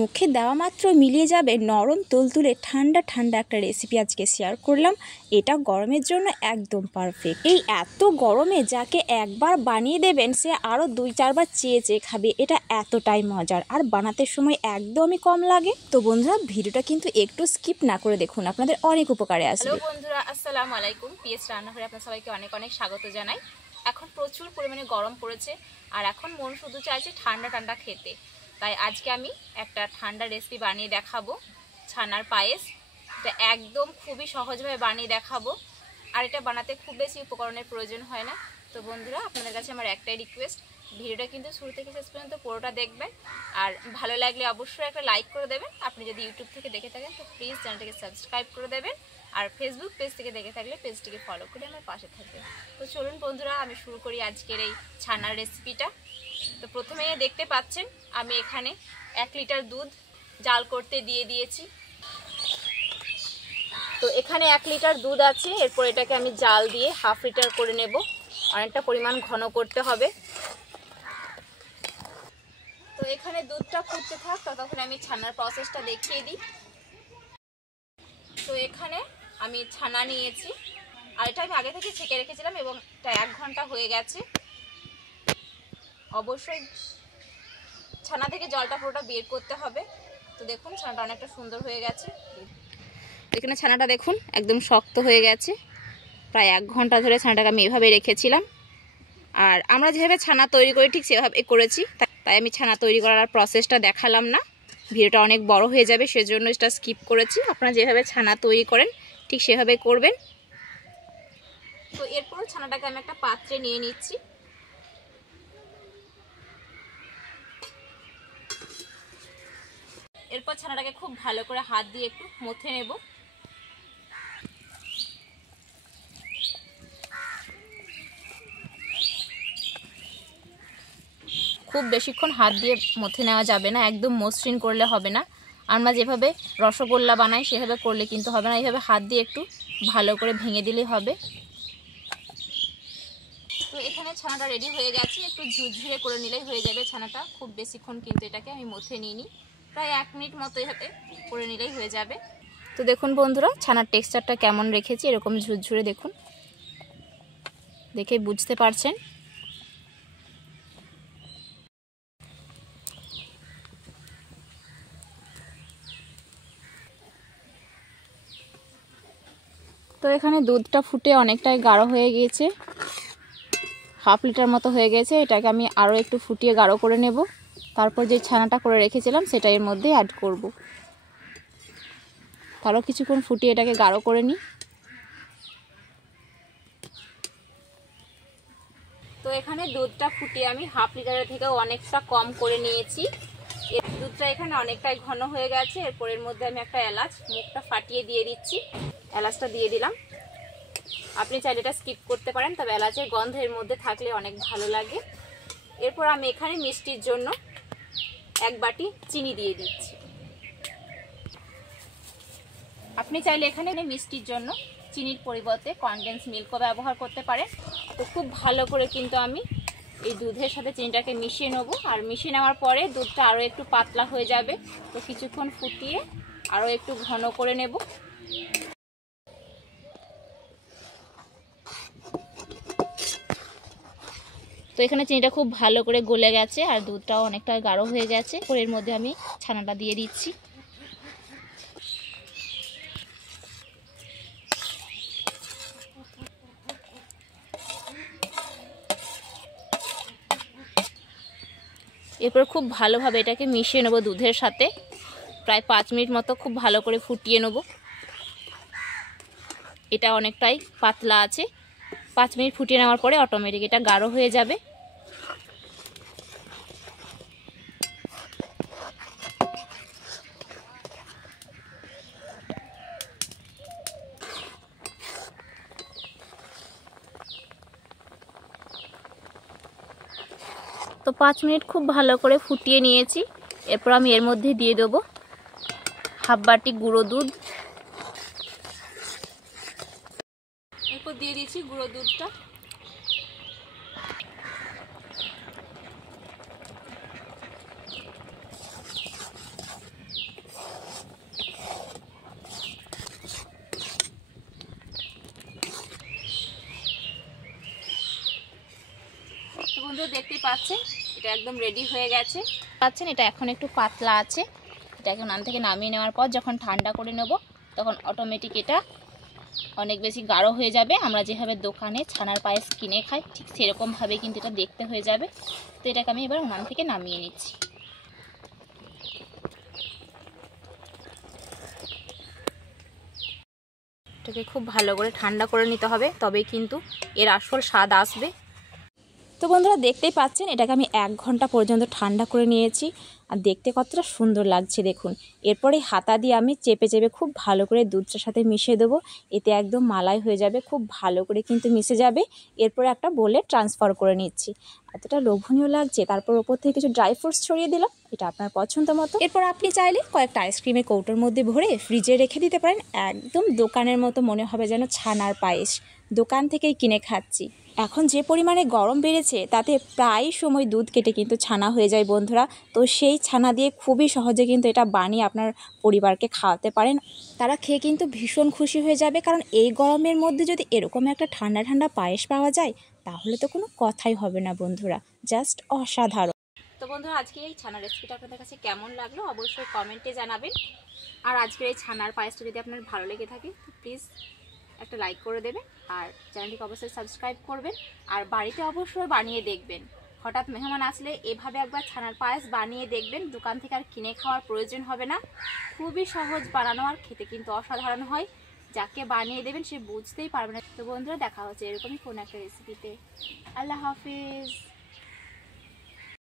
মুখে দেওয়া মাত্র মিলিয়ে যাবে নরম তুলতুলে ঠান্ডা ঠান্ডা একটা রেসিপি আজকে শেয়ার করলাম। এটা গরমের জন্য একদম পারফেক্ট। এই এত গরমে যাকে একবার বানিয়ে দেবেন সে আরও 2-4 বার চেয়ে চেয়ে খাবে। এটা এতটাই মজার আর বানাতে সময় একদমই কম লাগে। তো বন্ধুরা ভিডিওটা কিন্তু একটু স্কিপ না করে দেখুন, আপনাদের অনেক উপকারে আসবে। হ্যালো বন্ধুরা, আসসালামু আলাইকুম। পিএস রান্নাঘরে আপনার সবাইকে অনেক অনেক স্বাগত জানাই। এখন প্রচুর পরিমাণে গরম পড়েছে আর এখন মন শুধু চাইছে ঠান্ডা ঠান্ডা খেতে। তাই আজকে আমি একটা ঠান্ডা রেসিপি বানিয়ে দেখাবো, ছানার পায়েস। এটা একদম খুবই সহজভাবে বানিয়ে দেখাবো আর এটা বানাতে খুব বেশি উপকরণের প্রয়োজন হয় না। তো বন্ধুরা আপনাদের কাছে আমার একটাই রিকোয়েস্ট, ভিডিওটা কিন্তু শুরু থেকে শেষ পর্যন্ত পুরোটা দেখবেন আর ভালো লাগলে অবশ্যই একটা লাইক করে দেবেন। আপনি যদি ইউটিউব থেকে দেখে থাকেন তো প্লিজ চ্যানেলটাকে সাবস্ক্রাইব করে দেবেন আর ফেসবুক পেজ থেকে দেখে থাকলে পেজটিকে ফলো করে আমার পাশে থাকবেন। তো চলুন বন্ধুরা আমি শুরু করি আজকের এই ছানার রেসিপিটা। তো প্রথমে দেখতে পাচ্ছেন আমি এখানে 1 লিটার দুধ জাল করতে দিয়ে দিয়েছি। তো এখানে 1 লিটার দুধ আছে, এরপর এটাকে আমি জাল দিয়ে 1/2 লিটার করে নেব। অনেকটা পরিমাণ ঘন করতে হবে। তো এখানে দুধটা ফুটতে থাক, ততক্ষণ আমি ছানার প্রসেসটা দেখিয়ে দিই। তো এখানে আমি ছানা নিয়েছি আর এটা আমি আগে থেকে ছেঁকে রেখেছিলাম এবং এটা 1 ঘন্টা হয়ে গেছে। অবশ্যই ছানা থেকে জলটা পুরোটা বের করতে হবে। তো দেখুন ছানাটা অনেকটা সুন্দর হয়ে গেছে। এখানে ছানাটা দেখুন একদম শক্ত হয়ে গেছে। প্রায় 1 ঘন্টা ধরে ছানাটাকে আমি এভাবে রেখেছিলাম আর আমরা যেভাবে ছানা তৈরি করি ঠিক সেভাবে করেছি। তাই আমি ছানা তৈরি করার প্রসেসটা দেখালাম না, ভিডিওটা অনেক বড় হয়ে যাবে, সেজন্য এটা স্কিপ করেছি। আপনারা যেভাবে ছানা তৈরি করেন ঠিক সেভাবে করবেন। তো এরপর ছানাটাকে আমি একটা পাত্রে নিয়ে নিচ্ছি। এরপর ছানাটাকে খুব ভালো করে হাত দিয়ে একটু মথে নেব। খুব বেশিক্ষণ হাত দিয়ে মথে নেওয়া যাবে না, একদম মসৃণ করলে হবে না। আমরা যেভাবে রসগোল্লা বানাই সেভাবে করলে কিন্তু হবে না, এইভাবে হাত দিয়ে একটু ভালো করে ভেঙে দিলেই হবে। তো এখানে ছানাটা রেডি হয়ে গেছে, একটু ঝুরঝুরে করে নিলেই হয়ে যাবে ছানাটা। খুব বেশিক্ষণ কিন্তু এটাকে আমি মথে নিইনি, প্রায় 1 মিনিট মতো এভাবে করে নিলেই হয়ে যাবে। তো দেখুন বন্ধুরা ছানার টেক্সচারটা কেমন রেখেছি, এরকম ঝুরঝুরে দেখুন, দেখে বুঝতে পারছেন। তো এখানে দুধটা ফুটে অনেকটাই গাঢ় হয়ে গিয়েছে, 1/2 লিটার মতো হয়ে গেছে। এটাকে আমি আরও একটু ফুটিয়ে গাঢ় করে নেব। তারপর যে ছানাটা করে রেখেছিলাম সেটা এর মধ্যে অ্যাড করব। তারও কিছুক্ষণ ফুটিয়ে এটাকে গাঢ় করে নিই। তো এখানে দুধটা ফুটিয়ে আমি 1/2 লিটারের থেকেও অনেকটা কম করে নিয়েছি। এর দুধটা এখানে অনেকটাই ঘন হয়ে গেছে। এরপর এর মধ্যে আমি একটা এলাচ মুখটা ফাটিয়ে দিয়ে দিচ্ছি। এলাচটা দিয়ে দিলাম। আপনি চাইলে এটা স্কিপ করতে পারেন, তবে এলাচের গন্ধ এর মধ্যে থাকলে অনেক ভালো লাগে। এরপর আমি এখানে মিষ্টির জন্য 1 বাটি চিনি দিয়ে দিচ্ছি। আপনি চাইলে এখানে মিষ্টির জন্য চিনির পরিবর্তে কনডেন্স মিল্কও ব্যবহার করতে পারেন। তো খুব ভালো করে কিন্তু আমি এই দুধের সাথে চিনিটাকে মিশিয়ে নেব। আর মিশিয়ে নেওয়ার পরে দুধটা আরও একটু পাতলা হয়ে যাবে, তো কিছুক্ষণ ফুটিয়ে আরও একটু ঘন করে নেব। তো এখানে চিনিটা খুব ভালো করে গলে গেছে আর দুধটাও অনেকটা গাঢ় হয়ে গেছে। এর মধ্যে আমি ছানাটা দিয়ে দিচ্ছি। এরপর খুব ভালোভাবে এটাকে মিশিয়ে নেব দুধের সাথে। প্রায় 5 মিনিট মতো খুব ভালো করে ফুটিয়ে নেব। এটা অনেকটাই পাতলা আছে। 5 মিনিট ফুটিয়ে নেওয়ার পরে অটোমেটিক এটা গাঢ় হয়ে যাবে। তো 5 মিনিট খুব ভালো করে ফুটিয়ে নিয়েছি। এরপর আমি এর মধ্যে দিয়ে দেবো 1/2 বাটি গুঁড়ো দুধ। এরপর দিয়ে দিচ্ছি গুঁড়ো দুধটা। পাচ্ছেন এটা একদম রেডি হয়ে গেছে। পাচ্ছেন এটা এখন একটু পাতলা আছে। এটা এখন নান থেকে নামিয়ে নেওয়ার পর যখন ঠান্ডা করে নেব তখন অটোমেটিক এটা অনেক বেশি গাঢ় হয়ে যাবে। আমরা যেভাবে দোকানে ছানার পায়েস কিনে খাই ঠিক সেরকমভাবে কিন্তু এটা দেখতে হয়ে যাবে। তো এটাকে আমি এবার উনান থেকে নামিয়ে নিচ্ছি। এটাকে খুব ভালো করে ঠান্ডা করে নিতে হবে, তবেই কিন্তু এর আসল স্বাদ আসবে। তো বন্ধুরা দেখতেই পাচ্ছেন এটাকে আমি 1 ঘন্টা পর্যন্ত ঠান্ডা করে নিয়েছি, আর দেখতে কতটা সুন্দর লাগছে দেখুন। এরপরে হাতা দিয়ে আমি চেপে চেপে খুব ভালো করে দুধটার সাথে মিশিয়ে দেবো, এতে একদম মালাই হয়ে যাবে, খুব ভালো করে কিন্তু মিশে যাবে। এরপরে একটা বোলে ট্রান্সফার করে নিচ্ছি। এতটা লোভনীয় লাগছে, তারপর ওপর থেকে কিছু ড্রাই ফ্রুটস ছড়িয়ে দিলাম, এটা আপনার পছন্দ মতো। এরপর আপনি চাইলে কয়েকটা আইসক্রিমের কৌটোর মধ্যে ভরে ফ্রিজে রেখে দিতে পারেন। একদম দোকানের মতো মনে হবে যেন ছানার পায়েস দোকান থেকেই কিনে খাচ্ছি। এখন যে পরিমাণে গরম বেড়েছে তাতে প্রায় সময় দুধ কেটে কিন্তু ছানা হয়ে যায় বন্ধুরা। তো সেই ছানা দিয়ে খুবই সহজে কিন্তু এটা বানিয়ে আপনার পরিবারকে খাওয়াতে পারেন, তারা খেয়ে কিন্তু ভীষণ খুশি হয়ে যাবে। কারণ এই গরমের মধ্যে যদি এরকম একটা ঠান্ডা ঠান্ডা পায়েস পাওয়া যায় তাহলে তো কোনো কথাই হবে না বন্ধুরা, জাস্ট অসাধারণ। তো বন্ধুরা আজকে এই ছানার রেসিপিটা আপনাদের কাছে কেমন লাগলো অবশ্যই কমেন্টে জানাবেন। আর আজকের এই ছানার পায়েসটা যদি আপনার ভালো লেগে থাকে তো প্লিজ একটা লাইক করে দেবেন, আর চ্যানেলটিকে অবশ্যই সাবস্ক্রাইব করবেন, আর বাড়িতে অবশ্যই বানিয়ে দেখবেন। হঠাৎ মেহমান আসলে এভাবে একবার ছানার পায়েস বানিয়ে দেখবেন, দোকান থেকে আর কিনে খাওয়ার প্রয়োজন হবে না। খুবই সহজ বানানো, আর খেতে কিন্তু অসাধারণ হয়। যাকে বানিয়ে দেবেন সে বুঝতেই পারবে না। তো বন্ধুরা দেখা হচ্ছে এরকমই কোনো একটা রেসিপিতে। আল্লাহ হাফিজ।